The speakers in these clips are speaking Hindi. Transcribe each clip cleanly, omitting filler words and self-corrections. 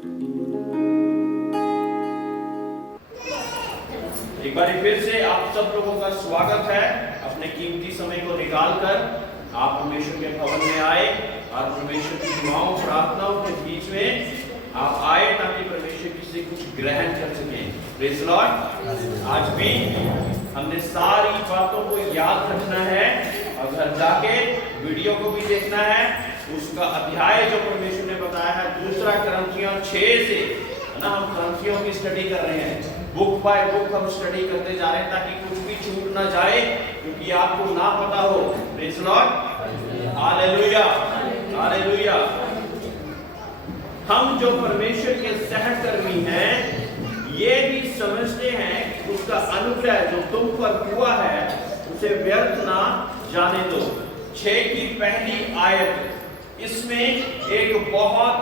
एक बार फिर से आप सब लोगों का स्वागत है। अपने कीमती समय को निकालकर आप परमेश्वर के भवन में आए और परमेश्वर की दुआओं प्रार्थनाओं के बीच में आप आए ताकि परमेश्वर की से कुछ ग्रहण कर सकें। Praise Lord. आज भी हमने सारी बातों को याद रखना है और घर जाके वीडियो को भी देखना है। उसका अध्याय जो परमेश्वर ने बताया है 2 कुरिन्थियों 6 से, है ना, हम कुरिन्थियों की स्टडी कर रहे हैं। बुक बाय बुक हम स्टडी करते जा रहे हैं ताकि कुछ भी छूट ना जाए क्योंकि आपको ना पता हो। Praise Lord. Hallelujah hallelujah. हम जो परमेश्वर के सहकर्मी हैं ये भी समझते हैं कि उसका अनुग्रह जो तुम पर हुआ है उसे व्यर्थ ना जाने दो। 6 की पहली आयत, इसमें एक बहुत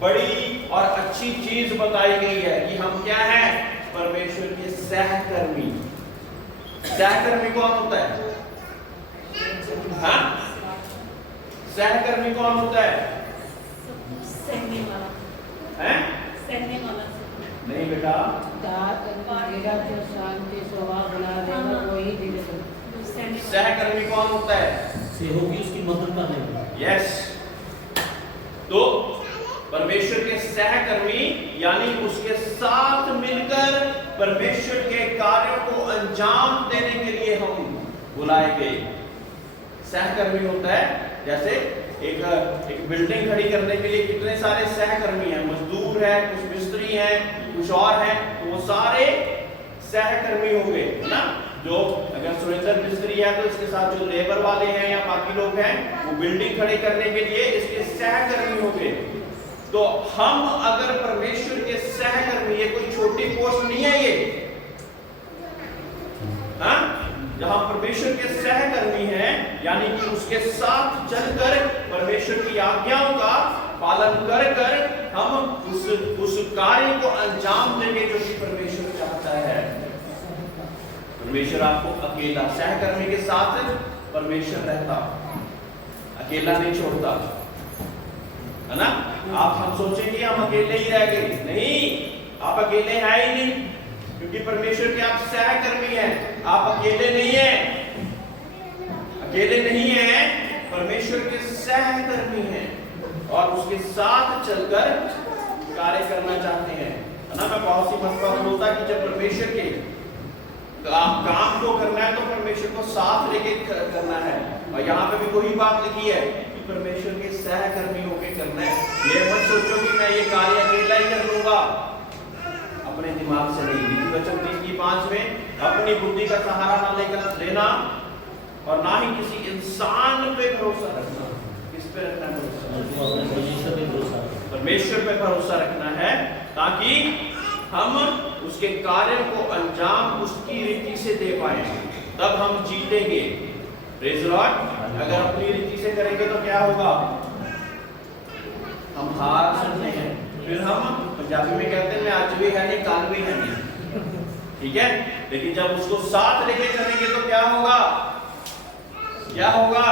बड़ी और अच्छी चीज बताई गई है कि हम क्या हैं, परमेश्वर के सहकर्मी। सहकर्मी कौन होता है? हाँ? सहकर्मी कौन होता है? सहने वाला। हैं? सहने वाला। नहीं बेटा, शांति स्वभाव बना देगा वही दिल से। सहकर्मी कौन होता है? सहयोगी, उसकी मदद करने वाला। यस। तो परमेश्वर के सहकर्मी यानी उसके साथ मिलकर परमेश्वर के कार्यों को अंजाम देने के लिए हम बुलाए गए। सहकर्मी होता है जैसे एक बिल्डिंग खड़ी करने के लिए कितने सारे सहकर्मी हैं, मजदूर है, कुछ मिस्त्री हैं, कुछ और हैं, तो वो सारे सहकर्मी होंगे, है ना। जो अगर सुरेंद्र मिस्त्री है तो इसके साथ जो लेबर वाले हैं या बाकी लोग हैं वो बिल्डिंग खड़ी करने के लिए इसके सहकर्मी होंगे। तो हम अगर परमेश्वर के सहकर्मी, ये कोई छोटी पोस्ट नहीं है ये, हाँ, जहां परमेश्वर के सहकर्मी हैं यानी कि उसके साथ चलकर परमेश्वर की आज्ञाओं का पालन कर कर हम उस कार्य को अंजाम देंगे जो कि परमेश्वर चाहता है। परमेश्वर आपको अकेला, सहकर्मी के साथ परमेश्वर रहता, अकेला नहीं छोड़ता, है ना। हम सोचेंगे हम अकेले ही रह गए, नहीं, आप अकेले हैं ही नहीं क्योंकि परमेश्वर के आप सहकर्मी हैं। आप अकेले नहीं हैं, अकेले नहीं हैं, परमेश्वर के सहकर्मी हैं और उसके साथ चलकर कार्य करना चाहते हैं, है ना। मैं बहुत सी बार बोलता कि जब परमेश्वर के काम को करना है तो परमेश्वर को साथ लेके करना है। और यहाँ पे भी वही बात लिखी है कि परमेश्वर के सहकर्मी होके करना है। ये मत सोचो कि मैं ये कार्य अकेला ही कर लूंगा, अपने दिमाग से नहीं। नीति वचन 3:5 में अपनी बुद्धि का सहारा ना लेकर लेना और ना ही किसी इंसान पे भरोसा रखना। किस पे रखना है भरोसा? परमेश्वर पे भरोसा रखना है ताकि हम उसके कार्य को अंजाम उसकी रीति से दे पाए, तब हम जीतेंगे। Praise Lord. अगर अपनी रीति से करेंगे तो क्या होगा, हम हार सकते हैं। फिर हम पंजाबी में कहते हैं मैं आज भी है नहीं काल भी है नहीं, ठीक है। लेकिन जब उसको साथ लेके चलेंगे तो क्या होगा, क्या होगा,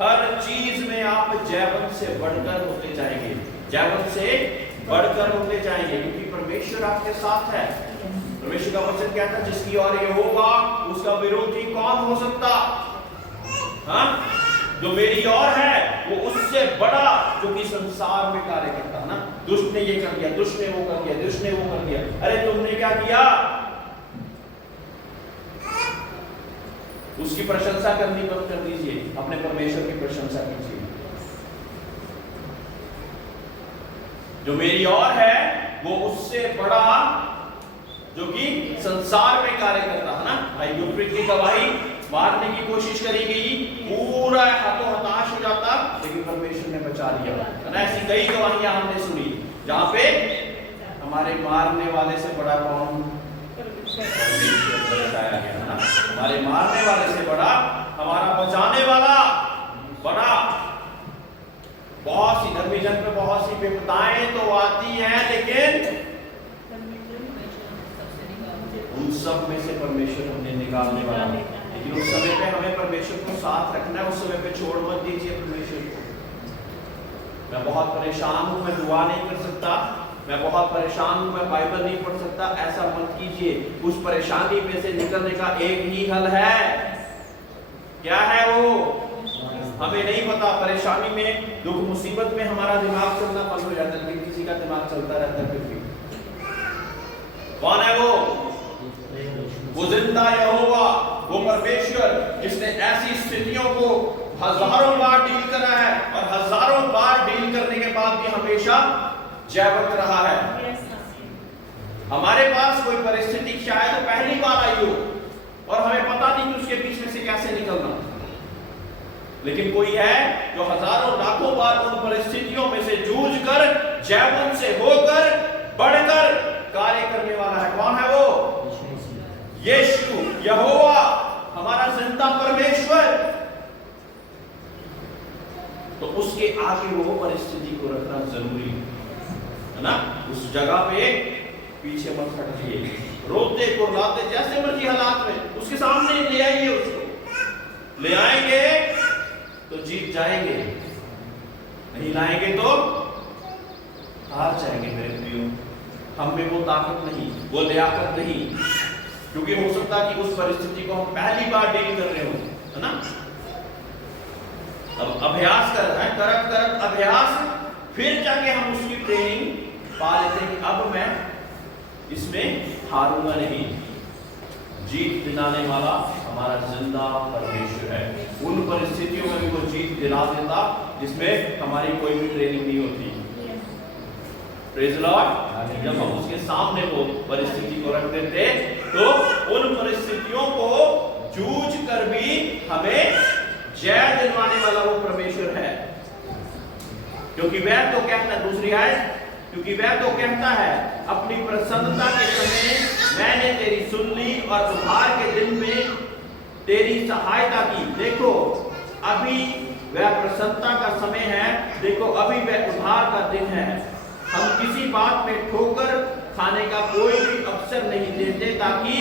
हर चीज में आप जयवंत से बढ़कर होते जाएंगे, जयवंत से बढ़कर होते जाएंगे क्योंकि परमेश्वर आपके साथ है। परमेश्वर का वचन कहता है जिसकी ओर यहोवा उसका विरोधी कौन हो सकता, हाँ, जो मेरी ओर है वो उससे बड़ा जो कि संसार में कार्य करता है ना। दुष्ट ने ये कर दिया, दुष्ट ने वो कर दिया, दुष्ट ने वो कर दिया, अरे तुमने क्या किया, उसकी प्रशंसा करनी बंद कर दीजिए, अपने परमेश्वर की प्रशंसा कीजिए। जो मेरी ओर है वो उससे बड़ा जो कि संसार में कार्य करता है ना। भाई यूप्रिट की गवाही मारने की कोशिश करी गई, पूरा हाथों हताश हो जाता, लेकिन परमेश्वर ने बचा लिया, है ना। ऐसी कई गवाहियां हमने सुनी जहां पे हमारे मारने वाले से बड़ा कौन बताया गया, है ना। हमारे मारने वाले से बड़ा हमारा बचाने वाला बड़ा। बहुत सी धर्मी जन पे बहुत सी विपदाएं तो आती हैं लेकिन उन सब में से परमेश्वर हमें निकालने वाला है। लेकिन उस समय पे हमें परमेश्वर को साथ रखना है, उस समय पे छोड़ मत दीजिए परमेश्वर को। मैं बहुत परेशान हूं, मैं दुआ नहीं कर सकता, मैं बहुत परेशान हूं, मैं बाइबल नहीं पढ़ सकता, ऐसा मत कीजिए। उस परेशानी में से निकलने का एक ही हल है। क्या है वो? हमें नहीं पता। परेशानी में, दुख मुसीबत में हमारा दिमाग चलना बंद हो जाता है, लेकिन किसी का दिमाग चलता रहता है फिर भी। कौन है वो? वो जिंदा यहोवा, वो परमेश्वर जिसने ऐसी स्थितियों को हजारों बार डील करा है और हजारों बार डील करने के बाद भी हमेशा जयवंत रहा है। हमारे पास कोई परिस्थिति शायद पहली बार आई हो और हमें पता नहीं कि उसके बीच में से कैसे निकलना, लेकिन कोई है जो हजारों लाखों बार उन परिस्थितियों में से जूझ कर, जयवंत से होकर, बढ़कर कार्य करने वाला है। कौन है वो? यीशु, यहोवा, हमारा जिंदा परमेश्वर। तो उसके आगे वो परिस्थिति को रखना जरूरी है ना। उस जगह पे पीछे मत हटिए, रोते कुर्लाते जैसे मर्जी हालात में उसके सामने ले आइए। उसको ले आएंगे तो जीत जाएंगे, नहीं लाएंगे तो हार जाएंगे। मेरे प्रियो, हम में वो ताकत नहीं, वो लियाकत नहीं, क्योंकि हो सकता है कि उस परिस्थिति को हम पहली बार डील कर रहे हो, है ना। अब अभ्यास कर रहे हैं, करत अभ्यास, फिर जाके हम उसकी ट्रेनिंग पा लेते हैं कि अब मैं इसमें हारूंगा नहीं। जीत दिलाने वाला हमारा जिंदा परमेश्वर है। उन परिस्थितियों में भी वो जीत दिला देता जिसमें हमारी कोई भी ट्रेनिंग नहीं होती। Praise Lord. जब हम उसके सामने वो परिस्थिति को रख देते तो उन परिस्थितियों को जूझ कर भी हमें जय दिलवाने वाला वो परमेश्वर है। क्योंकि वह तो कहता, दूसरी आयत, क्योंकि वह तो कहता है, अपनी प्रसन्नता के समय मैंने तेरी सुन ली और उद्धार के दिन में तेरी सहायता की। देखो अभी वह प्रसन्नता का समय है, देखो अभी वह उद्धार का दिन है। हम किसी बात में ठोकर खाने का कोई भी अवसर नहीं देते ताकि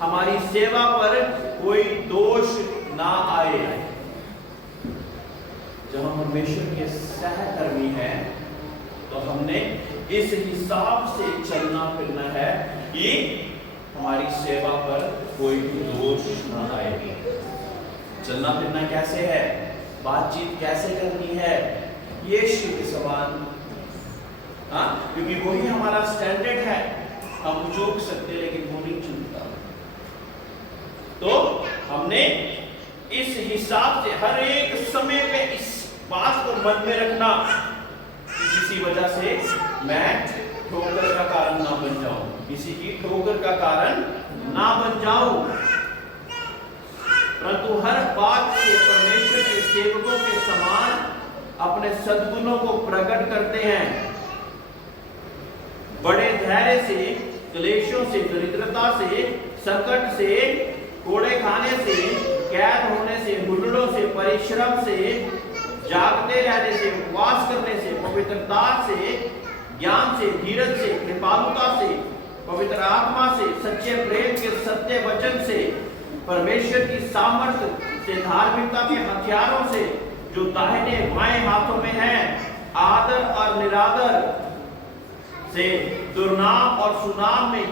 हमारी सेवा पर कोई दोष ना आए। जब हम परमेश्वर के सहकर्मी हैं तो हमने इस हिसाब से चलना फिरना है कि हमारी सेवा पर कोई भी दोष ना आए। चलना फिरना कैसे है, बातचीत कैसे करनी है, यीशु के समान, हाँ, क्योंकि वही हमारा स्टैंडर्ड है। हम चूक सकते लेकिन वो नहीं चूकता। तो हमने इस हिसाब से हर एक समय पे इस बात को मन में रखना कि किसी वजह से मैं ठोकर का कारण ना बन जाऊं, किसी की ठोकर का कारण ना बन जाऊं। परंतु हर बात से परमेश्वर के सेवकों के समान अपने सद्गुणों को प्रकट करते हैं। बड़े धैर्य से, क्लेशों से, दरिद्रता से, संकट से, कोड़े खाने से, कैद होने से, हुल्लड़ों से, परिश्रम से, जागते रहने से, उपवास करने से, पवित्रता से, ज्ञान से, धीरज से, कृपालुता से, पवित्र आत्मा से, सच्चे प्रेम के सत्य वचन से, परमेश्वर की सामर्थ्य से, धार्मिकता के हथियारों से जो दाहिने बाएं हाथों में है, आदर और निरादर से, दुर्नाम और सुनाम में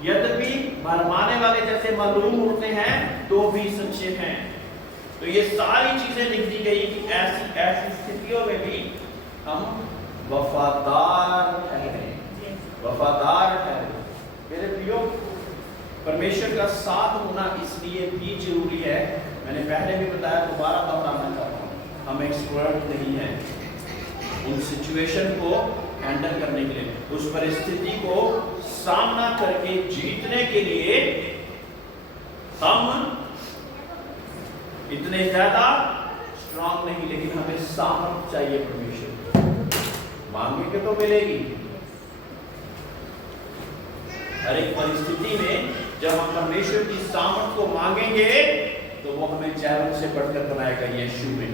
यद्यपि भरमाने वाले जैसे मालूम होते हैं तो भी सच्चे हैं। तो ये सारी चीजें लिख दी गई कि ऐसी स्थितियों में भी हम वफादार ठहरे, वफादार ठहरे। मेरे प्रियो, परमेश्वर का साथ होना इसलिए भी जरूरी है। मैंने पहले भी बताया, दोबारा दोहराना चाहता हूँ, हम एक्सपर्ट नहीं हैं उन सिचुएशन को हैंडल करने के लिए, उस परिस्थिति को सामना करके जीतने के लिए हम इतने ज्यादा स्ट्रांग नहीं, लेकिन हमें सामर्थ चाहिए परमेश्वर। मांगेंगे तो मिलेगी। हर एक परिस्थिति में जब हम परमेश्वर की सामर्थ को मांगेंगे तो वो हमें जयवंत से बढ़कर बनाएगा यीशु में।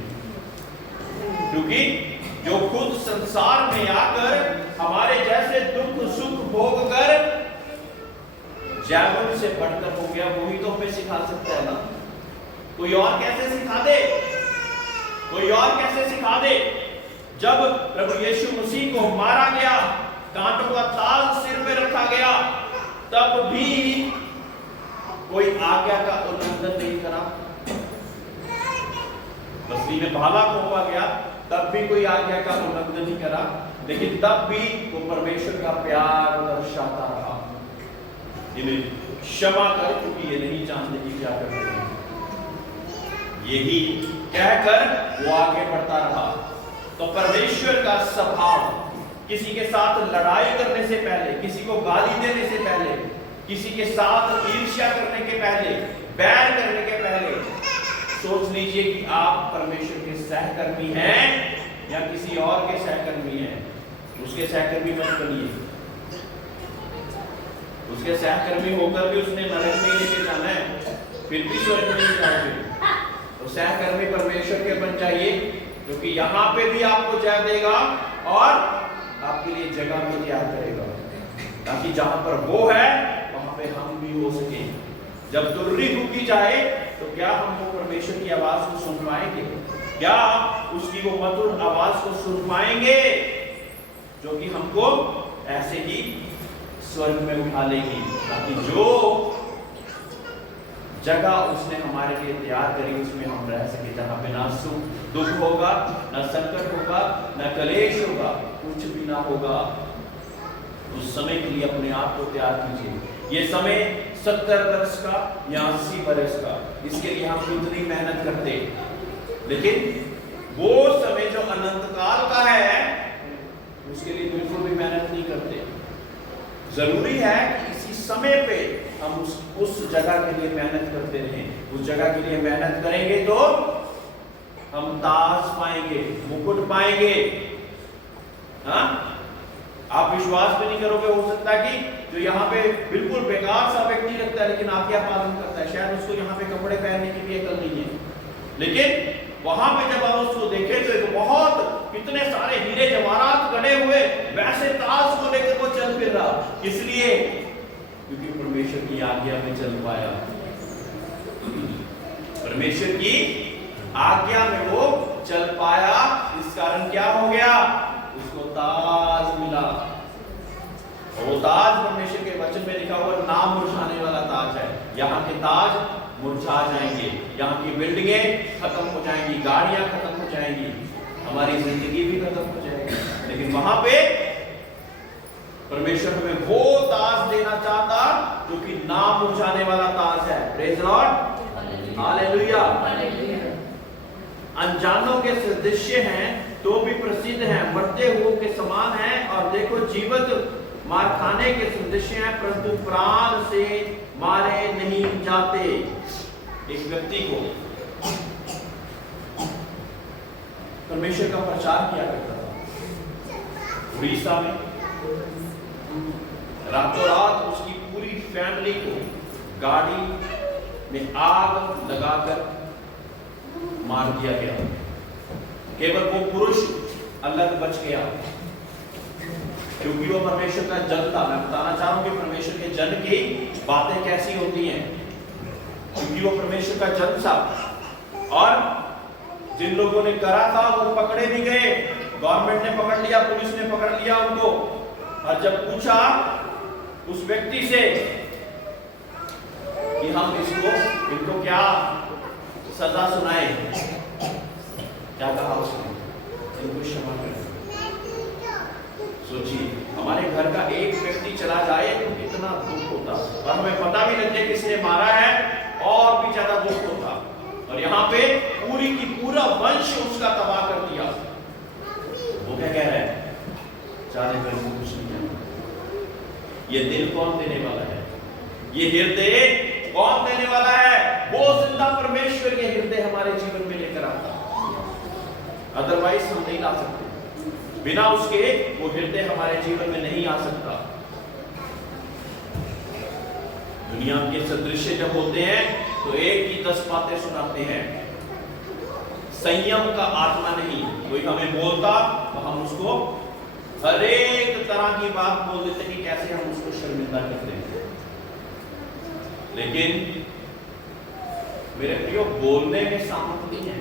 क्योंकि जो खुद संसार में आकर हमारे जैसे दुख सुख भोग कर जयवंत से बढ़कर हो गया, वही तो हमें सिखा सकता है ना। कोई और कैसे सिखा दे, कोई और कैसे सिखा दे। जब प्रभु यीशु मसीह को मारा गया कांटों का ताज सिर पे रखा गया, तब भी कोई आज्ञा का उल्लंघन नहीं करा। मछली में भाला घोंपा गया, तब भी कोई आज्ञा का उल्लंघन नहीं करा, लेकिन तब भी वो परमेश्वर का प्यार दर्शाता रहा। इन्हें क्षमा कर, क्योंकि ये नहीं जानते कि क्या कर रहे हैं। यही कहकर वो आगे बढ़ता रहा। तो परमेश्वर का स्वभाव किसी के साथ लड़ाई करने से पहले, किसी को गाली देने से पहले, किसी के साथ ईर्ष्या करने के पहले, बैर करने के पहले सोच लीजिए कि आप परमेश्वर के सहकर्मी हैं या किसी और के सहकर्मी हैं। उसके सहकर्मी मत बनिए। उसके सहकर्मी होकर भी उसने नरक में लेके जाना है, फिर भी स्वर्ग में नहीं जाओगे। तो सहकर्मी परमेश्वर के बन जाइए, क्योंकि यहाँ पे भी आपको जय देगा और आपके लिए जगह भी तैयार करेगा, ताकि जहां पर वो है वहां पे हम भी हो सके। जब दुर्री फूकी जाए तो क्या हम वो परमेश्वर की आवाज को सुन पाएंगे? क्या उसकी वो मधुर आवाज को सुन पाएंगे जो कि हमको ऐसे ही स्वर्ग में उठा लेगी, ताकि जो जगह उसने हमारे लिए तैयार करी उसमें हम रह सके, जहां पे ना सुख दुख होगा, ना संकट होगा, ना कलेश होगा, कुछ भी ना होगा। उस समय के लिए अपने आप को तैयार कीजिए। ये समय 70 वर्ष का या 80 वर्ष का, इसके लिए हम कितनी मेहनत करते, लेकिन वो समय जो अनंत काल का है उसके लिए बिल्कुल भी मेहनत नहीं करते। जरूरी है कि इसी समय पे हम उस जगह के लिए मेहनत करते रहें। उस जगह के लिए मेहनत करेंगे तो हम ताज पाएंगे, मुकुट पाएंगे। हाँ, आप विश्वास भी नहीं करोगे, हो सकता है कि जो यहाँ पे बिल्कुल बेकार सा व्यक्ति लगता है लेकिन आज्ञा पालन करता है, शायद उसको यहाँ पे कपड़े पहनने की भी अकल नहीं है, लेकिन वहां पे जब हम उसको देखे तो एक बहुत इतने सारे हीरे जवाहरात गड़े हुए वैसे ताज को लेकर वो चल फिर रहा। इसलिए क्योंकि परमेश्वर की आज्ञा में चल पाया। परमेश्वर की आज्ञा में वो चल पाया, इस कारण क्या हो गया, उसको ताज मिला। और वो ताज परमेश्वर के वचन में लिखा हुआ ना मुरझाने वाला ताज है। यहाँ के ताज मुरझा जाएंगे, यहाँ की बिल्डिंगें खत्म हो जाएंगी, गाड़ियां खत्म हो जाएंगी, हमारी जिंदगी भी खत्म हो जाएगी, लेकिन वहां पे परमेश्वर हमें वो ताज देना चाहता जो कि ना मुरझाने वाला ताज है। Praise Lord, hallelujah. अनजानों के सदृश्य हैं तो भी प्रसिद्ध हैं, मरते हुए के समान हैं, और देखो जीवित मार खाने के सदृश्य हैं, परंतु प्राण से मारे नहीं जाते। एक व्यक्ति को परमेश्वर का प्रचार किया करता था उड़ीसा में, रातों रात उसकी पूरी फैमिली को गाड़ी में आग लगाकर मार दिया गया, केवल वो पुरुष अलग बच गया, क्योंकि वो परमेश्वर का जन था। मैं बताना चाह रहा हूं कि परमेश्वर के जन की बातें कैसी होती हैं, क्योंकि वो परमेश्वर का जन था। और जिन लोगों ने करा था वो पकड़े भी गए, गवर्नमेंट ने पकड़ लिया, पुलिस ने पकड़ लिया उनको। और जब पूछा उस व्यक्ति से कि हम इनको क्या सजा सुनाए, क्या कहा उसने, इनको क्षमा करें। सोचिए, हमारे घर का एक व्यक्ति चला जाए तो कितना दुख होता, और हमें पता भी लग जाए किसने मारा है और भी ज्यादा दुख होता। और यहाँ पे पूरी की पूरा वंश उसका तबाह कर दिया। वो क्या कह रहा है, चाहे घर से कुछ नहीं है। ये दिल कौन देने वाला है, ये हृदय कौन देने वाला है? वो जिंदा परमेश्वर के हृदय हमारे जीवन में लेकर आता, अदरवाइज हम नहीं ला सकते। बिना उसके वो हृदय हमारे जीवन में नहीं आ सकता। दुनिया के सदृश्य जब होते हैं तो एक ही 10 बातें सुनाते हैं, संयम का आत्मा नहीं। कोई हमें बोलता तो हम उसको हर एक तरह की बात बोल देते कि कैसे हम उसको शर्मिंदा करते हैं। लेकिन मेरे प्रियो, बोलने में सामर्थ्य नहीं है,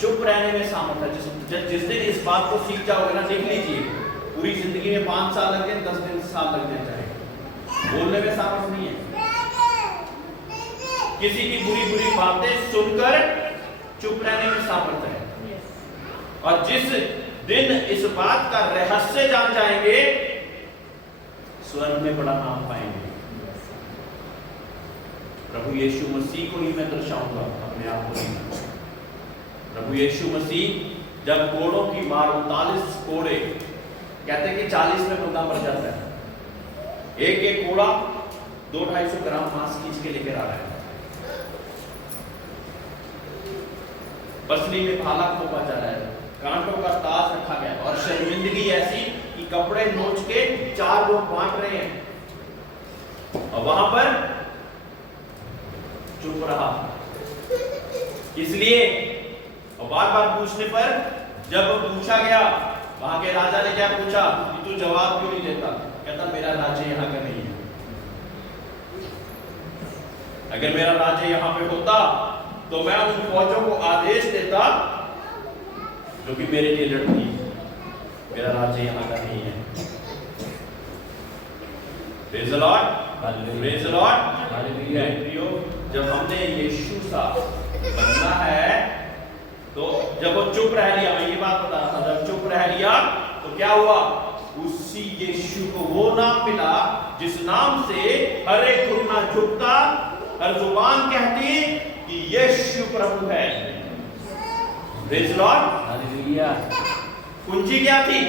चुप रहने में सामर्थ्य है। जिस दिन इस बात को सीख जाओगे ना, देख लीजिए पूरी जिंदगी में 5 साल लग जाए, 10 दिन साल लग जाए, चाहे बोलने में सामर्थ नहीं है। किसी की बुरी बुरी बातें सुनकर चुप रहने में सामर्थ है। और जिस दिन इस बात का रहस्य जान जाएंगे, स्वर्ग में बड़ा नाम पाएंगे। प्रभु यीशु मसीह को ही मैं दर्शाऊंगा, अपने आप को नहीं। प्रभु यीशु मसीह जब कोड़ों की मार 39 कोड़े, कहते हैं कि 40 में बंदा मर जाता है, एक एक कोड़ा 200-250 ग्राम मांस खींच के लेकर आ रहा है। पसली में भाला खोपा जा रहा है, कांटों का ताज रखा गया, और शर्मिंदगी ऐसी कि कपड़े नोच के 4 लोग बांट रहे हैं, और वहां पर चुप रहा। इसलिए और बार बार पूछने पर जब पूछा गया, वहां के राजा ने क्या पूछा कि तू जवाब क्यों नहीं देता? कहता मेरा राज्य यहाँ का नहीं है। अगर मेरा राज्य यहाँ पे होता तो मैं उन फौजों को आदेश देता जो कि मेरे लिए लड़ती। मेरा राज्य यहाँ का नहीं है। Praise the Lord, Praise the Lord, प्रियो, जब हमने यीशु सा बनना है, तो जब वो चुप रह लिया, मैं ये बात बता रहा था, जब चुप रह लिया तो क्या हुआ? उसी यीशु को वो नाम मिला जिस नाम से हर एक घुटना झुकता, हर जुबान कहती कि यीशु प्रभु है। Praise the Lord, hallelujah. कुंजी क्या थी?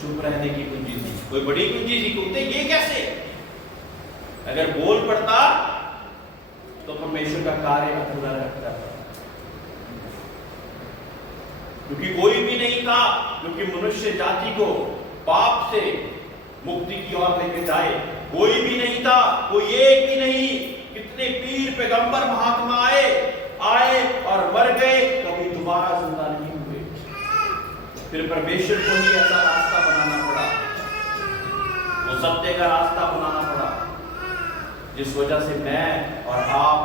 चुप रहने की कुंजी थी। कोई बड़ी कुंजी थी? बोलते ये कैसे? अगर बोल पड़ता तो परमेश्वर का कार्य अधूरा रहता था, क्योंकि कोई भी नहीं था जो कि मनुष्य जाति को पाप से मुक्ति की ओर लेके जाए। कोई भी नहीं था, कोई एक भी नहीं। कितने पीर पैगंबर महात्मा आए और मर गए, कभी दोबारा जिंदा नहीं हुए। फिर परमेश्वर को ही ऐसा रास्ता बनाना पड़ा, वो सत्य का रास्ता बनाना पड़ा, जिस वजह से मैं और आप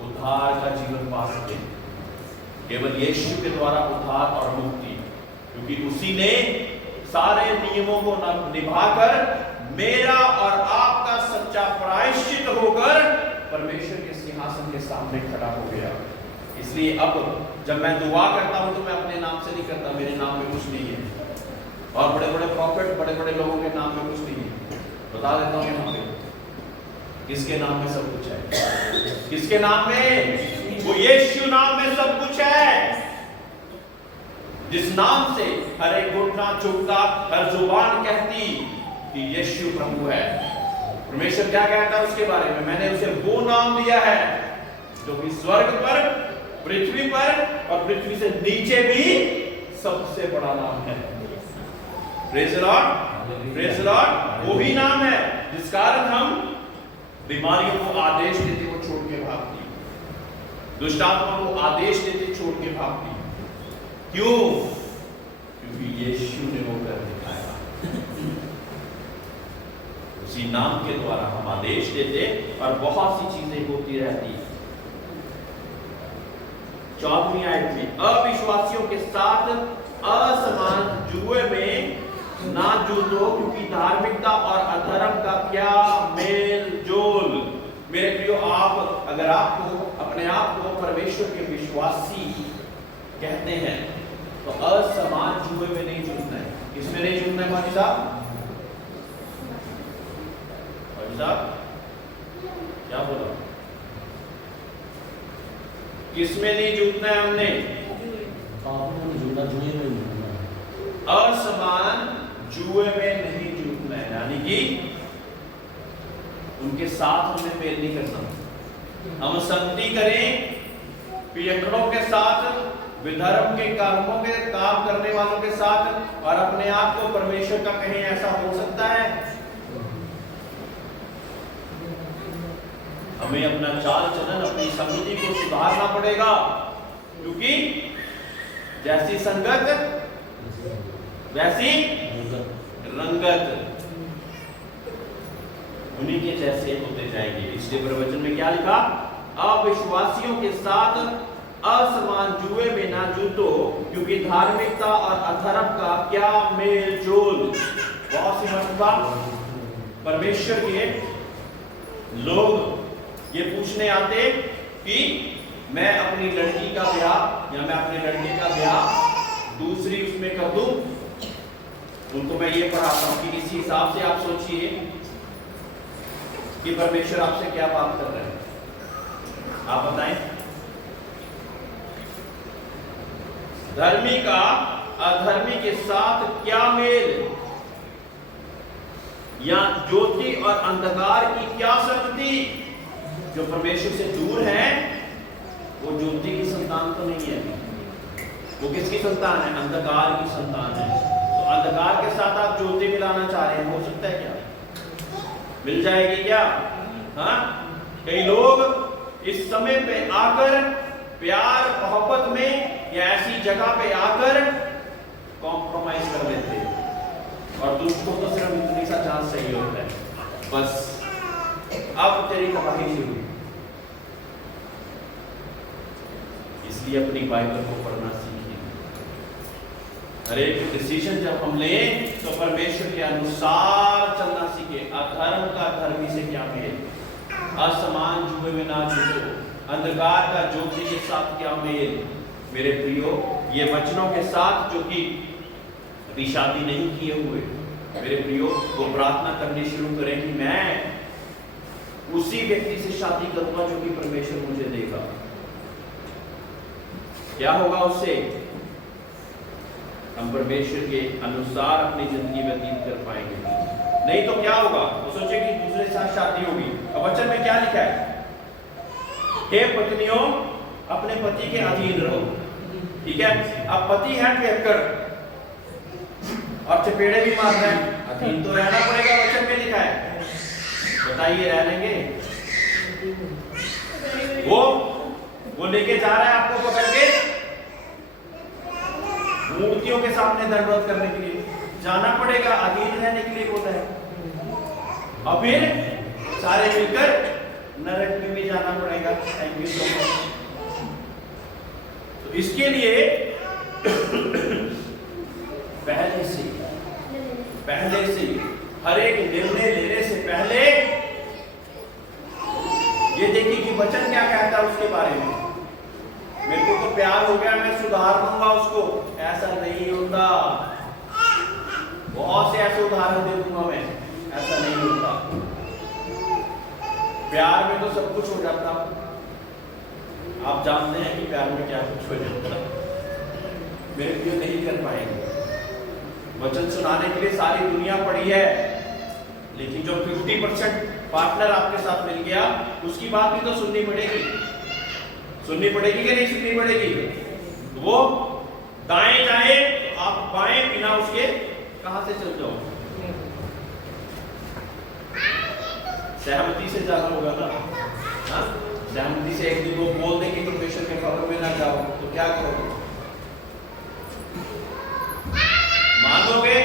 उद्धार का जीवन पा सके। केवल यीशु के द्वारा उद्धार और मुक्ति, क्योंकि उसी ने सारे नियमों को निभाकर मेरा और आपका सच्चा प्रायश्चित होकर परमेश्वर के सिंहासन के सामने खड़ा हो गया। इसलिए अब जब मैं दुआ करता हूं तो मैं अपने नाम से नहीं करता, मेरे नाम में कुछ नहीं है, और बड़े बड़े प्रॉफिट, बड़े बड़े लोगों के नाम में कुछ नहीं है। बता देता हूं यहाँ पे किसके नाम में सब कुछ है। किसके नाम में? वो यीशु नाम में सब कुछ है, जिस नाम से हर एक घुटना झुकता, हर जुबान कहती कि यीशु प्रभु है। परमेश्वर क्या कहता है उसके बारे में? मैंने उसे वो नाम दिया है जो कि स्वर्ग पर, पृथ्वी पर और पृथ्वी से नीचे भी सबसे बड़ा नाम है। Praise the Lord, praise the Lord. वो भी नाम है जिस कारण हम बीमारियों को आदेश देते वो छोड़ के भागती, दुष्ट आत्मा को आदेश देते छोड़ के भागती। क्यों? क्योंकि यीशु ने वो कर दिखाया। उसी नाम के द्वारा हम आदेश देते और बहुत सी चीजें होती रहती। 14वीं आयत में, अविश्वासियों के साथ असमान जुए में ना जूझो, क्योंकि धार्मिकता और अधर्म का क्या मेल जोल। मेरे प्रियो, आप अगर आपको अपने आप को परमेश्वर के विश्वासी कहते हैं तो असमान जुए में नहीं जूझना है। किसमें नहीं जूझना है भाई साहब? भाई साहब क्या बोला? किसमें नहीं जूझना है? हमने असमान जुए में नहीं जूझना है, यानी कि उनके साथ हमें मेल नहीं करना। हम संगति करें पियक्कड़ों के साथ, विधर्म के कर्मों के काम करने वालों के साथ, और अपने आप को परमेश्वर का कहें, ऐसा हो सकता है? हमें अपना चाल चलन, अपनी संगति को सुधारना पड़ेगा, क्योंकि जैसी संगत वैसी रंगत, उन्हीं के जैसे होते जाएंगे। इसलिए प्रवचन में क्या लिखा? अविश्वासियों के साथ असमान जुए में ना जूतो, क्योंकि धार्मिकता और अधर्म का क्या मेल जोल। बहुत सी मरतबा परमेश्वर के लोग ये पूछने आते कि मैं अपनी लड़की का ब्याह या मैं अपने लड़के का ब्याह दूसरी उसमें कर दूं। उनको मैं ये पढ़ाता हूं कि इसी हिसाब से आप सोचिए कि परमेश्वर आपसे क्या बात कर रहे हैं, आप बताएं। धर्मी का अधर्मी के साथ क्या मेल, या ज्योति और अंधकार की क्या संगति। जो परमेश्वर से दूर है वो ज्योति की संतान तो नहीं है, वो किसकी संतान है, अंधकार की संतान है। तो अंधकार के साथ आप ज्योति मिलाना चाह रहे हैं, हो सकता है क्या, मिल जाएगी क्या? हाँ, कई लोग इस समय पे आकर प्यार मोहब्बत में या ऐसी जगह पे आकर कॉम्प्रोमाइज कर लेते हैं, और दूसरों को सिर्फ इतनी सा चांस चाहिए होता है, बस अब तेरी तबाही शुरू। इसलिए अपनी बाइबल को पढ़ना सीखिए। हर एक डिसीजन जब हम लें तो परमेश्वर के अनुसार चलना सीखे। अधर्म का धर्मी से क्या मेल, असमान जुए में ना जूतो, अंधकार का ज्योति के साथ क्या मेल। मेरे प्रियो, ये वचनों के साथ जो कि अभी शादी नहीं किए हुए, मेरे प्रियो, वो प्रार्थना करनी शुरू करें कि मैं उसी व्यक्ति से शादी करूंगा जो कि परमेश्वर मुझे देगा। क्या होगा उससे? हम परमेश्वर के अनुसार अपनी जिंदगी व्यतीत कर पाएंगे। नहीं तो क्या होगा? वो सोचे कि दूसरे के साथ शादी होगी। अब वचन में क्या लिखा है? हे पत्नियों, अपने पति के अधीन रहो। ठीक है, अब पति है पियक्कड़ और चपेड़े भी मार रहे हैं, अधीन तो रहना पड़ेगा। वचन में लिखा है, बताइए रह लेंगे? वो लेके जा रहा है आपको पकड़ के मूर्तियों के सामने दंडवत करने के लिए, जाना पड़ेगा, अधीन रहने के लिए बोला है। और फिर सारे मिलकर नरक में भी जाना पड़ेगा। Thank you so much. तो इसके लिए पहले से हर एक निर्णय लेने से पहले ये देखिए कि वचन क्या कहता है उसके बारे में। मेरे को तो प्यार हो गया, मैं सुधार दूंगा उसको, ऐसा नहीं होता। बहुत से ऐसे उदाहरण दे दूंगा मैं, ऐसा नहीं होता। प्यार में तो सब कुछ हो जाता, आप जानते हैं कि प्यार में क्या कुछ हो जाता। मेरे लिए नहीं कर पाएंगे। वचन सुनाने के लिए सारी दुनिया पड़ी है, लेकिन जो 50% पार्टनर आपके साथ मिल गया, उसकी बात भी तो सुननी पड़ेगी। सुननी पड़ेगी कि नहीं सुननी पड़ेगी? वो दाएं जाए तो आप बाएं, बिना उसके कहां से चल जाओ? सहमति से जाना होगा ना। हाँ, सहमति से एक दिन वो बोल देंगे कि परमेश्वर के भवन में ना जाओ, तो क्या करोगे? मानोगे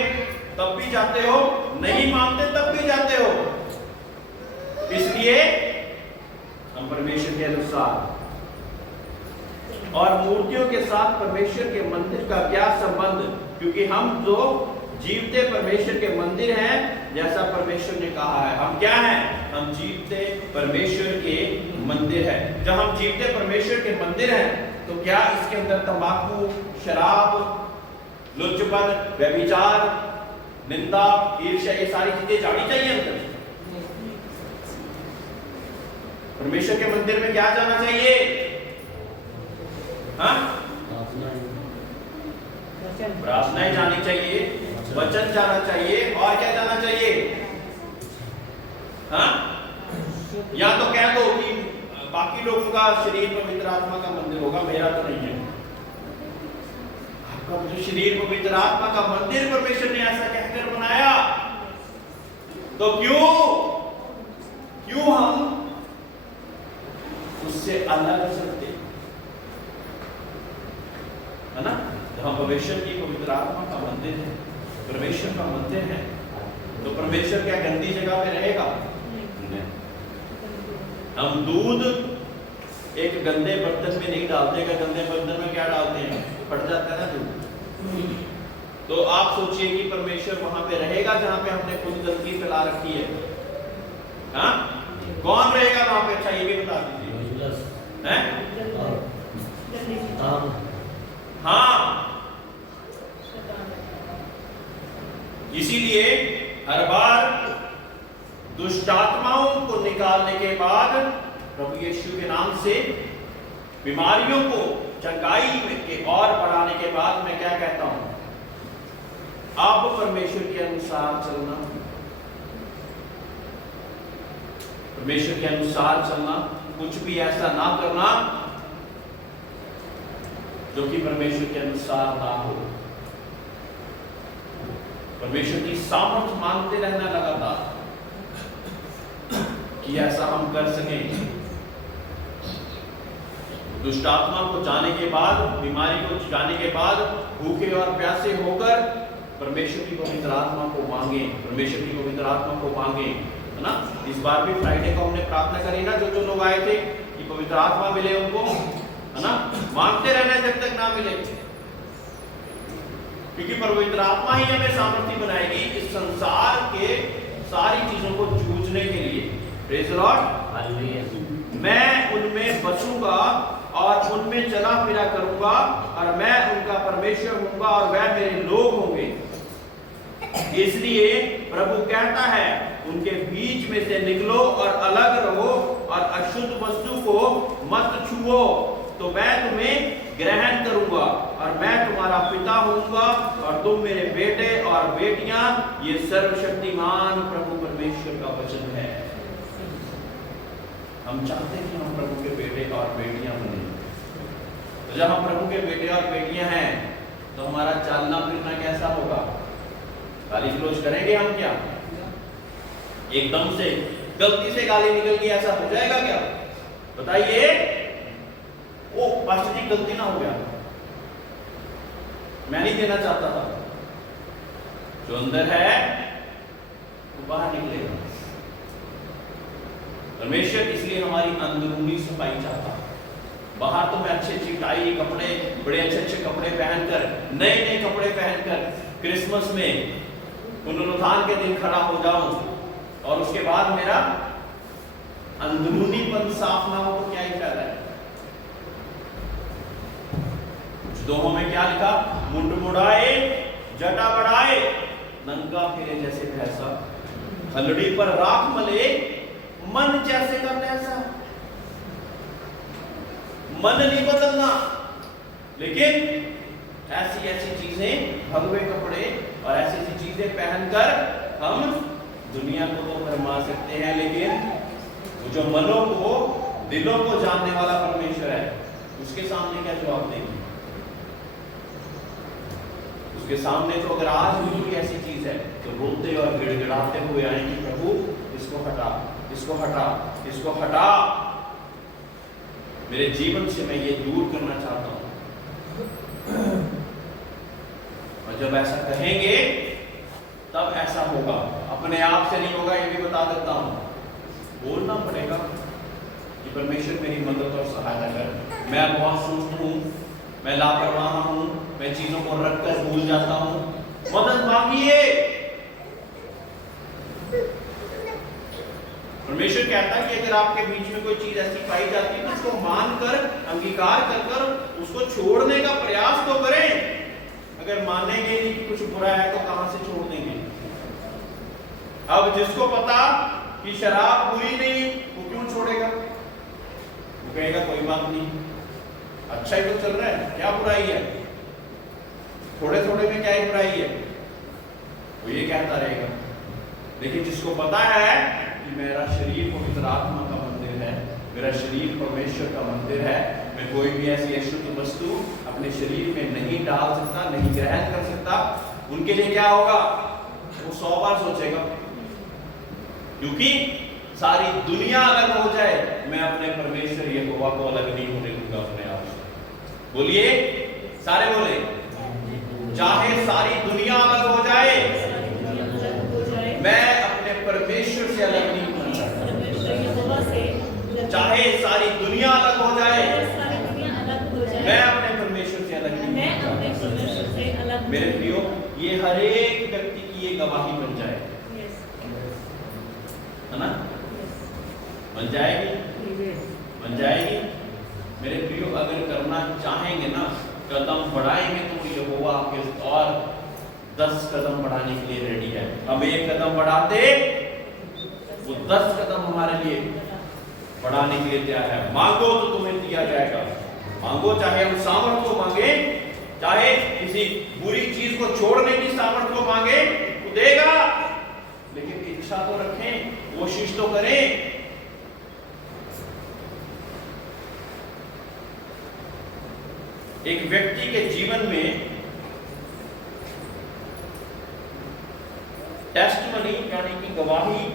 तब भी जाते हो, नहीं मानते तब भी जाते हो। इसलिए हम परमेश्वर के अनुसार, और मूर्तियों के साथ परमेश्वर के मंदिर का क्या संबंध? क्योंकि हम तो जीवते परमेश्वर के मंदिर हैं, जैसा परमेश्वर ने कहा है। हम क्या हैं? हम जीवते परमेश्वर के मंदिर हैं। जब हम जीवते परमेश्वर के मंदिर हैं, तो क्या इसके अंदर तंबाकू, शराब, लुच्चपन, व्यभिचार, निंदा, ईर्ष्या, ये सारी चीजें जानी चाहिए अंदर? परमेश्वर के मंदिर में क्या जाना चाहिए? हाँ, प्रार्थनाएं जानी चाहिए, वचन जाना चाहिए, और क्या जाना चाहिए? हाँ, या तो कह दो कि बाकी लोगों का शरीर पवित्र आत्मा का मंदिर होगा, मेरा तो नहीं है। आपका जो शरीर पवित्र आत्मा का मंदिर परमेश्वर ने ऐसा कहकर बनाया, तो क्यों हम उससे अलग चलते है ना? हम परमेश्वर की पवित्र आत्मा का मंदिर है, परमेश्वर का मंदिर है, तो परमेश्वर क्या गंदी जगह पे रहेगा? हम दूध एक गंदे बर्तन में नहीं डालते हैं, गंदे बर्तन में क्या डालते हैं, फट जाता है ना दूध। तो आप सोचिए कि परमेश्वर वहां पे रहेगा जहां पे हमने खुद गंदगी फैला रखी है? हाँ, कौन रहेगा वहां पे? अच्छा ये भी बता दीजिए, हैं? हाँ, इसीलिए हर बार दुष्ट आत्माओं को निकालने के बाद प्रभु यीशु के नाम से बीमारियों को चंगाई के और बढ़ाने के बाद मैं क्या कहता हूं, आप परमेश्वर के अनुसार चलना, परमेश्वर के अनुसार चलना, कुछ भी ऐसा ना करना जो कि परमेश्वर के अनुसार ना हो। परमेश्वर की सामर्थ मांगते रहना लगातार कि ऐसा हम कर सकें। दुष्ट आत्मा को जाने के बाद, बीमारी को जाने के बाद भूखे और प्यासे होकर परमेश्वर की पवित्र आत्मा को मांगे, परमेश्वर की पवित्र आत्मा को मांगे, है ना। इस बार भी फ्राइडे को हमने प्रार्थना करी ना, जो लोग आए थे कि पवित्र आत्मा मिले उनको, है ना। मांगते रहना जब तक ना मिले, क्योंकि पवित्र आत्मा ही हमें सामर्थ्य बनाएगी इस संसार के सारी चीजों को जूझने के लिए। Praise the Lord. मैं उनमें बसूंगा और उनमें चला फिरा करूंगा और मैं उनका परमेश्वर होऊंगा और वह मेरे लोग होंगे। इसलिए प्रभु कहता है उनके बीच में से निकलो और अलग रहो और अशुद्ध वस्तु को मत छुओ, तो मैं तुम्हें ग्रहण करूंगा और मैं तुम्हारा पिता होऊंगा और तुम मेरे बेटे और बेटियां। ये सर्वशक्तिमान प्रभु परमेश्वर का वचन है। हम चाहते हैं कि हम प्रभु के बेटे और बेटियां बने। तो जब हम प्रभु के बेटे और बेटियां हैं तो हमारा चलना फिरना कैसा होगा? गाली गलौज करेंगे हम क्या? एकदम से गलती से गाली निकल गई ऐसा हो जाएगा क्या? बताइए। ओ पास्टर जी गलती ना हो गया, मैं नहीं देना चाहता था। जो अंदर है वो बाहर निकलेगा। परमेश्वर इसलिए हमारी अंदरूनी सफाई चाहता है। बाहर तो मैं अच्छी अच्छी टाई कपड़े, बड़े अच्छे अच्छे कपड़े पहनकर, नए नए कपड़े पहनकर क्रिसमस में पुनरुत्थान के दिन खड़ा हो जाऊं और उसके बाद मेरा अंदरूनीपन साफ ना हो तो क्या ही फायदा है? दोहों में क्या लिखा? मुंड मुड़ाए जटा बढ़ाए, नंगा फिरे जैसे भैंसा, हलड़ी पर राख मले, मन जैसे का तैसा। मन नहीं बदलना, लेकिन ऐसी ऐसी चीजें, भगवे कपड़े और ऐसी ऐसी चीजें पहनकर हम दुनिया को तो भरमा सकते हैं, लेकिन वो जो मनों को, दिलों को जानने वाला परमेश्वर है, उसके सामने क्या जवाब देंगे? उसके सामने तो अगर आज भी कोई ऐसी चीज है तो रोते और गिड़गिड़ाते हुए आएंगे, प्रभु इसको हटा, इसको हटा, इसको हटा, मेरे जीवन से मैं ये दूर करना चाहता हूं। और जब ऐसा कहेंगे तब ऐसा होगा, अपने आप से नहीं होगा। ये भी बता देता हूं, बोलना पड़ेगा कि परमेश्वर मेरी मदद और सहायता कर। मैं बहुत सुस्त हूं, मैं लापरवाह हूं, मैं चीजों को रखकर भूल जाता हूं, मदद मांगिए। परमेश्वर कहता है कि अगर आपके बीच में कोई चीज ऐसी पाई जाती है तो उसको मानकर, अंगीकार कर उसको छोड़ने का प्रयास तो करें। अगर मानेंगे नहीं कि कुछ बुरा है तो कहां से छोड़ देंगे? अब जिसको पता कि शराब बुरी नहीं, वो क्यों छोड़ेगा? वो कहेगा कोई बात नहीं, अच्छा ही तो चल रहा है, क्या बुराई है, थोड़े थोड़े में क्या ही बुराई है, वो ये कहता रहेगा। लेकिन जिसको पता है कि मेरा शरीर पवित्र आत्मा का मंदिर है, मेरा शरीर परमेश्वर का मंदिर है, मैं कोई भी ऐसी अशुद्ध वस्तु अपने शरीर में नहीं डाल सकता, नहीं ग्रहण कर सकता, उनके लिए क्या होगा? वो 100 बार सोचेगा। क्योंकि सारी दुनिया अलग हो जाए, मैं अपने परमेश्वर यहोवा को अलग नहीं होने दूंगा अपने आप से। बोलिए, सारे बोले, चाहे सारी दुनिया अलग हो जाए, मैं अपने परमेश्वर से अलग नहीं होना चाहता। चाहे सारी दुनिया अलग हो जाए, सारी दुनिया अलग हो जाए, मैं अपने परमेश्वर से अलग नहीं मैं होना अपने चाहता। परमेश्वर से अलग मेरे प्रियो, ये हर एक व्यक्ति की ये गवाही बन जाए, यस है ना? यस बन जाएगी, बन जाएगी। मेरे प्रियो, अगर करना चाहेंगे ना, कदम बढ़ाएंगे, तो यहोवा आपके और 10 कदम बढ़ाने के लिए रेडी है। अब एक कदम बढ़ाते, वो 10 कदम हमारे लिए बढ़ाने के लिए तैयार है। मांगो तो तुम्हें दिया जाएगा। मांगो, चाहे हम सामर्थ को मांगे, चाहे किसी बुरी चीज को छोड़ने की सामर्थ को मांगे, तो देगा। लेकिन इच्छा तो रखें, कोशिश तो करें। एक व्यक्ति के जीवन में टेस्टमनी यानी कि गवाही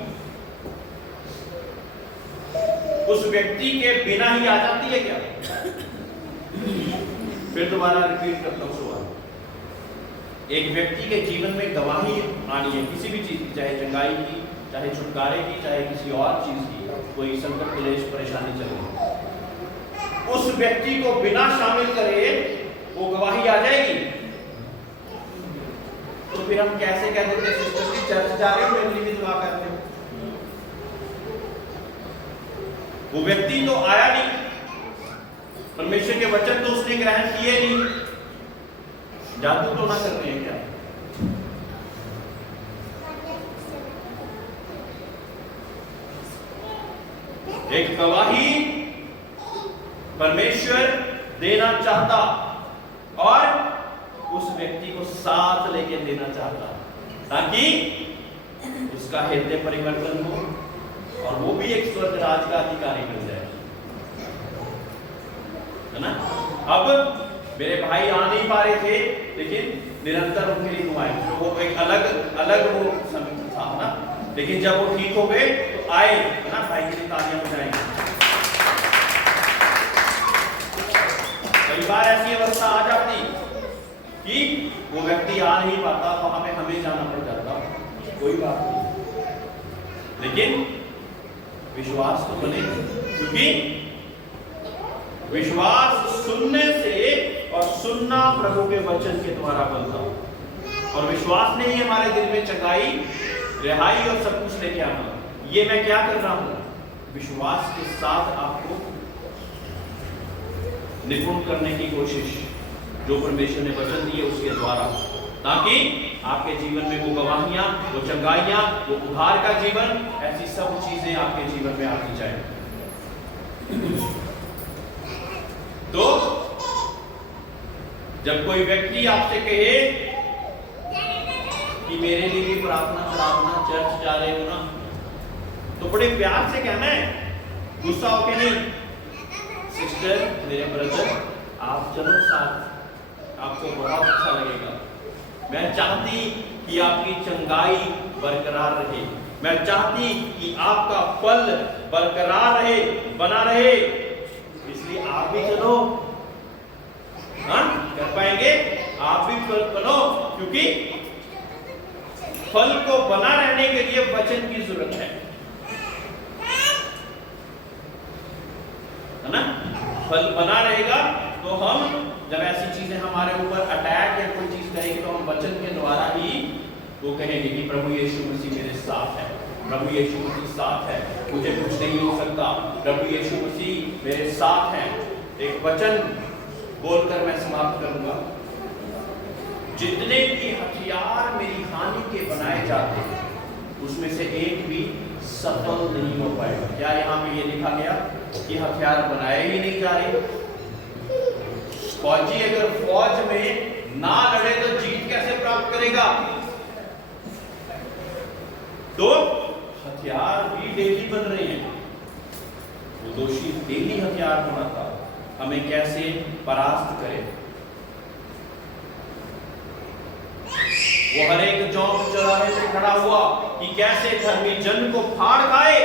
उस व्यक्ति के बिना ही आ जाती है क्या? फिर दोबारा रिपीट करता हूं सवाल। एक व्यक्ति के जीवन में गवाही आनी है किसी भी चीज की, चाहे चंगाई की, चाहे छुटकारे की, चाहे किसी और चीज की, कोई संकट क्लेश परेशानी चल रही, उस व्यक्ति को बिना शामिल करे वो गवाही आ जाएगी। तो फिर हम कैसे कह देते हैं सिस्टर की चर्च जा रहे हो, फैमिली की दुआ करते हो? वो व्यक्ति तो आया नहीं, परमेश्वर के वचन तो उसने ग्रहण किए नहीं, जादू तो ना कर रहे हैं क्या? एक गवाही परमेश्वर देना चाहता और उस व्यक्ति को साथ लेके देना चाहता, ताकि उसका हृदय परिवर्तन हो और वो भी एक स्वर्ग राज का अधिकारी बन जाए, है ना? अब मेरे भाई आ नहीं पा रहे थे, लेकिन निरंतर उनके लिए दुआएं, वो एक अलग वो समय था ना, लेकिन जब वो ठीक हो गए तो आए, है ना? भाई के लिए तालियां बजाएंगे। कई बार ऐसी अवस्था आ जाती कि वो व्यक्ति आ नहीं पाता, वहां पे हमें जाना पड़ जाता, कोई बात नहीं, लेकिन विश्वास तो बने, क्योंकि विश्वास सुनने से और सुनना प्रभु के वचन के द्वारा बनता, और विश्वास ने ही हमारे दिल में चंगाई, रिहाई और सब कुछ लेके आना। ये मैं क्या कर रहा हूं? विश्वास के साथ आपको निपुण करने की कोशिश, जो परमेश्वर ने वचन दिए उसके द्वारा, ताकि आपके जीवन में वो गवाहियां, वो चंगाइयां, वो उद्धार का जीवन, ऐसी सब चीजें आपके जीवन में आती जाए। तो जब कोई व्यक्ति आपसे कहे कि मेरे लिए भी प्रार्थना कराना, चर्च जा रहे हो ना, तो बड़े प्यार से कहना है, गुस्सा होके नहीं, सिस्टर, मेरे ब्रदर, आप चलो साथ, आपको बहुत अच्छा लगेगा। मैं चाहती कि आपकी चंगाई बरकरार रहे, मैं चाहती कि आपका फल बरकरार रहे, बना रहे, इसलिए आप भी चलो। हाँ, कर पाएंगे? आप भी फल बनो, क्योंकि फल को बना रहने के लिए वचन की जरूरत है ना? फल बना रहेगा तो हम, जब ऐसी चीजें हमारे ऊपर अटैक या कोई चीज करेगी, तो हम वचन के द्वारा ही वो कहेंगे कि प्रभु यीशु मसीह मेरे साथ है, प्रभु यीशु मसीह साथ है, मुझे कुछ नहीं हो सकता, प्रभु यीशु मसीह मेरे साथ है। एक वचन बोलकर मैं समाप्त करूंगा। जितने भी हथियार मेरी हानि के बनाए जाते हैं, उसमें से एक भी सफल नहीं हो पाएगा। क्या यहाँ पे ये लिखा गया कि हथियार बनाए ही नहीं जा रहे? फौजी अगर फौज में ना लड़े तो जीत कैसे प्राप्त करेगा? तो हथियार भी डेली बन रहे हैं, वो दोषी डेली हथियार होना था, हमें कैसे परास्त करे। वो हर एक चौक चौराहे पे खड़ा हुआ कि कैसे धर्मी जन को फाड़ खाए,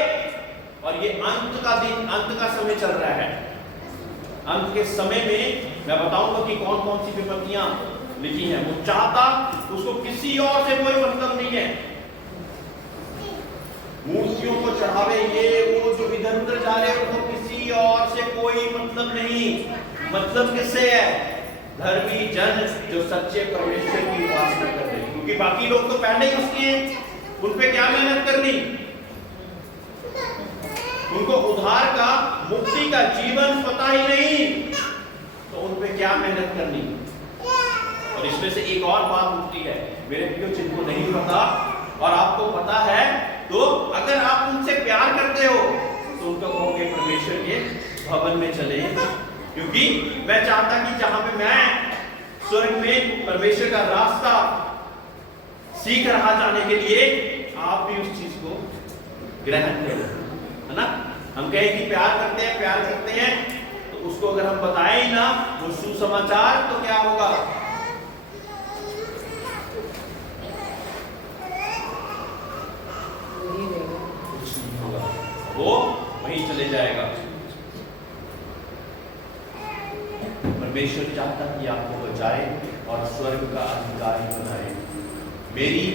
और ये अंत का दिन, अंत का समय चल रहा है। अंत के समय में मैं बताऊंगा कि कौन कौन सी विपत्तियां लिखी हैं। वो चाहता, उसको किसी और से कोई मतलब नहीं है, मूर्ति मूर्तियों को चढ़ावे, ये वो जो इधर उधर जा रहे हैं, उनको किसी और से कोई मतलब नहीं। मतलब किससे है? धर्मी जन जो सच्चे परमेश्वर की उपासना करते हैं, क्योंकि बाकी लोग तो पहले ही उसके हैं, उन पे क्या मेहनत करनी? उनको उद्धार का, मुक्ति का जीवन पता ही नहीं, तो उन पे क्या मेहनत करनी? और इसमें से एक और बात उठती है मेरे प्रियो, जिनको नहीं पता और आपको पता है, तो अगर आप उनसे प्यार करते हो तो उनको कहोगे परमेश्वर के भवन में चले, क्योंकि मैं चाहता कि जहां पे मैं स्वर्ग में परमेश्वर का रास्ता सीख रहा जाने के लिए, आप भी उस चीज को ग्रहण करो, है ना। हम कहें कि प्यार करते हैं, तो उसको अगर हम बताएं ही ना वो सुसमाचार, तो क्या होगा? कुछ नहीं होगा, वो वहीं चले जाएगा। परमेश्वर चाहता कि आपको बचाए और स्वर्ग का अधिकारी बनाए। मेरी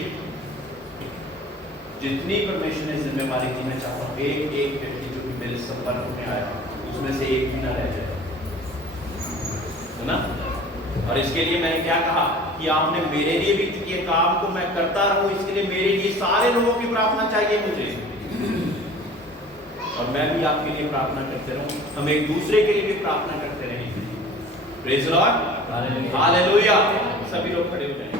जितनी परमेश्वर ने जिम्मेवारी दी, मैं चाहता हूँ एक एक व्यक्ति जो भी मेरे संपर्क में आया उसमें से एक भी ना रह जाए, है ना। और इसके लिए मैंने क्या कहा कि आपने मेरे लिए भी किए काम को मैं करता रहूं, इसके लिए मेरे लिए सारे लोगों की प्रार्थना चाहिए मुझे, और मैं भी आपके लिए प्रार्थना करते रहूं, हम एक दूसरे के लिए भी प्रार्थना करते रहेंगे। Praise the Lord, hallelujah. सभी लोग खड़े हो जाएं।